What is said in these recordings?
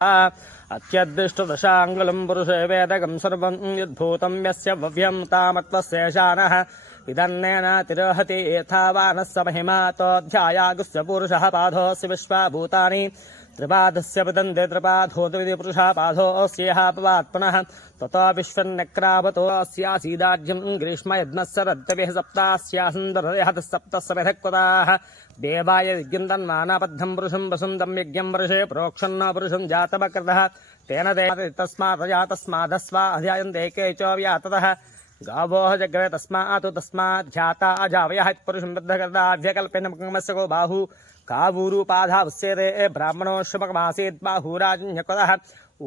अत्यदृष्टदशाङ्गुलं पुरुषे वेदकं सर्वं यद्भूतं यस्य भव्यं तामत्वशेषानः इदन्नेन तिरोहति यथावानस्य महिमातोऽध्यायागुस्य पुरुषः पादोऽस्य विश्वाभूतानि त्रिपादस्य पतन्ते त्रिपाधो द्विति पुरुषः पादोऽस्यः पवात् पुनः ततो विश्वन्यक्रावतो अस्यासीदाज्यं ग्रीष्मयज्ञस्य रद्यभिः सप्तास्यासन्दरयः सप्तस्समेधक्वताः देवाय यज्ञन्तन्मानाबद्धं पुरुषं वसुन्दं यज्ञं वर्षे प्रोक्षन्न पुरुषं जातमकृतः तेन तस्मादस्वा अध्यायन्ते के च व्याततः गावोः जग्रे तस्माज्जाता अजावयः पुरुषं बद्धकृताभ्यकल्पेन मुखमस्य को बाहु कावूरुपाधावस्यते ब्राह्मणोश्रमकमासीत् बाहुराजन्यकृतः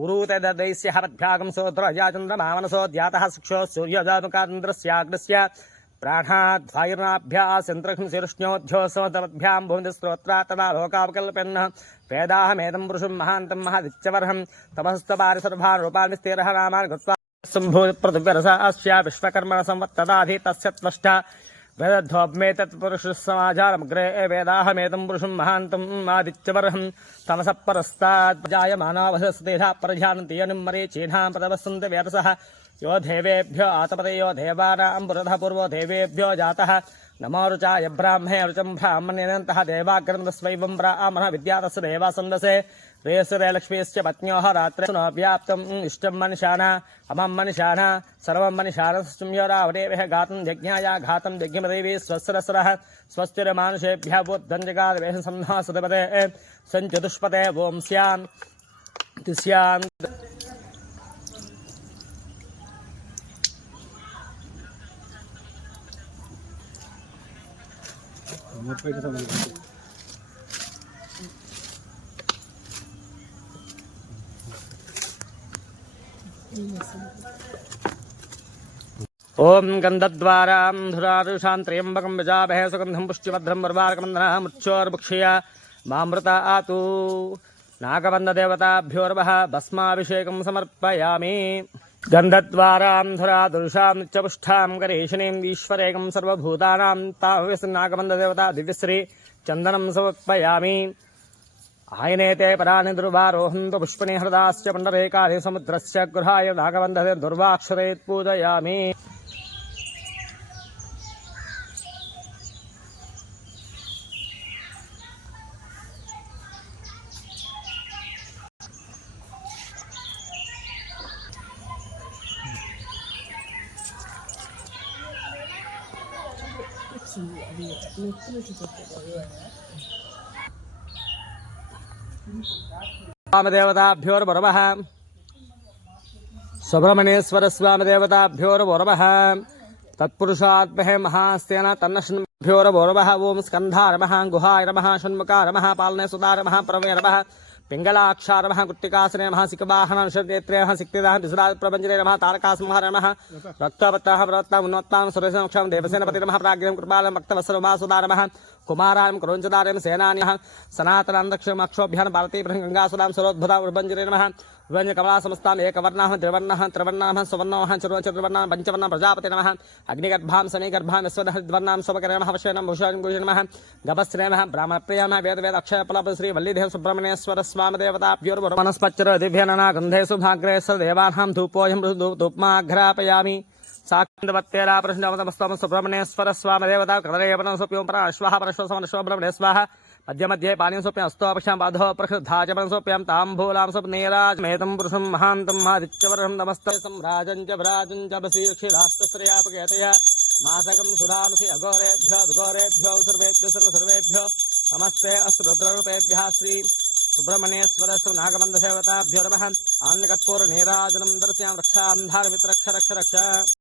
उरूते ददैस्यः पद्भ्यागं सोऽद्रजाचन्द्रमामनसो द्यातः शिक्षो सूर्यजातुकान्द्रस्याग्रस्य प्राणाद्वायुर्नाभ्यासन्त्रखं शीर्ष्ण्योध्योत्सवतमद्भ्यां भूमिति स्तोत्रा तदा लोकावकल्पन्नः वेदाहमेदं पुरुषं महान्तं महदित्यवर्हं तपस्तपारि सर्वान् रूपाणि स्थिरः नामानि कृत्वा सम्भूतिपृथिव्यरसा अस्या विश्वकर्मण संवत्तदाधि तस्य त्वष्टा वेदध्वमेतत्पुरुषः समाचारमग्रे वेदाहमेदं पुरुषं महान्तं आदित्यवर्हं तमसः परस्तात् जायमानावसस्तेधा प्रजानन्ति यनुमरे चीनां प्रतवसन्ति वेदसः यो देवेभ्यो आतपते यो देवानां पुरतः पूर्वो देवेभ्यो जातः नमो रुचाय ब्राह्मे रुचं ब्राह्मणेनन्तः देवाग्रन्थस्वैवं ब्राह्मणः विद्यातस्य देवासन्दसे रेसुरे लक्ष्मीश्च पत्न्योः रात्रे व्याप्तम् इष्टं मनुष्याणा अमं मनुष्याणा सर्वं मनुष्याणस्तं यो रावणेभ्यः घातं यज्ञाय घातं यज्ञमदेवी स्वस्तिरसरः स्वस्तिर्मानुषेभ्यः बुद्धञ्जगादेवेह संहा सुदपते सञ्चतुष्पते ओं स्यां तिस्यां ओं गन्धद्वारां धुरारुषां त्र्यम्बकं विजामहे सुगन्धं पुष्टिभद्रं वर्वार्कमन्दनः मृक्षोर्भुक्षीय मामृता आतु नागबन्धदेवताभ्योर्वः भस्माभिषेकं समर्पयामि गन्धद्वारां धुरादुरुषां नित्यपुष्ठां करेशिनीं ईश्वरेकं सर्वभूतानां तावस्नागबन्धदेवता दिव्यश्री चन्दनं समर्पयामि आयनेते पराणि दुर्वारोहन्तु पुष्पणि हृदाश्च पण्डरेकादि समुद्रस्य गृहाय नागबन्धे दुर्वाक्षरेत् पूजयामि स्वामदेवताभ्योर्वरवः सुब्रह्मण्येश्वर स्वामदेवताभ्योर्वरवः तत्पुरुषात्महे महास्तेन तन्नशन्भ्योर्वरवः ओं स्कन्धाय नमः गुहाय नमः षण्मुखाय नमः पालने सुदाय नमः प्रवे नमः पिङ्गलाक्षाय नमः कुट्टिकासने नमः सिकवाहनं शब्देत्रे नमः सिक्तिदाः विसुराज प्रपञ्चरे नमः तारकासंहाराय नमः रक्तवत्ताः प्रवत्तां उन्नत्तां सुरेशमक्षं देवसेनपति नमः प्राज्ञं कृपालं भक्तवत्सलमासुदाय नमः कुमारायं क्रोञ्चदारं सेनान्यः सनातनान्दक्षमक्षोभ्यां भारतीय गंगासुदां सरोद्भुतां उर्भञ्जरे नमः कमलासमस्तां एकवर्णाः त्रिवर्णाः त्रिवर्णाः सुवर्णाः चतुर्वर्णाः पञ्चवर्णाः प्रजापते नमः अग्निगर्भां शनिगर्भां विश्वदहद्वर्णां स्वकरे नमः वशेनं भूषणं नमः गपस्त्रे नमः ब्राह्मणप्रिया नमः वेदवेद अक्षयफलप श्री वल्लीदेव सुब्रह्मण्येश्वर स्वामदेवताभ्योर्वनस्पच्चर दिव्यनना गन्धेषु भाग्रेश्वर देवानां धूपोऽयं धूपमाघ्रापयामि साक्षात्पत्तेरा प्रश्नवतमस्तम सुब्रह्मण्येश्वर स्वामदेवता कदरेवनं सोप्यं पराश्वः परश्वसमनश्व ब्रह्मणेश्वः मध्य मध्ये पानीं सोप्यं अस्तोपक्षां बाधो प्रक्षुद्धाचपनं सोप्यं ताम्बूलां स्वप्नेराजमेतं पुरुषं महान्तं आदित्यवर्हं नमस्ते सम्राजं च भ्राजं च बसीक्षिरास्तश्रयापकेतया मासकं सुधामसि अघोरेभ्यो सर्वेभ्यो नमस्ते अस्तु रुद्ररूपेभ्यः श्री सुब्रह्मण्येश्वर नागबन्धदेवताभ्यो नमः आन्यकर्पूरनीराजनं दर्शयामि रक्षान्धारमित्रक्ष रक्ष रक्ष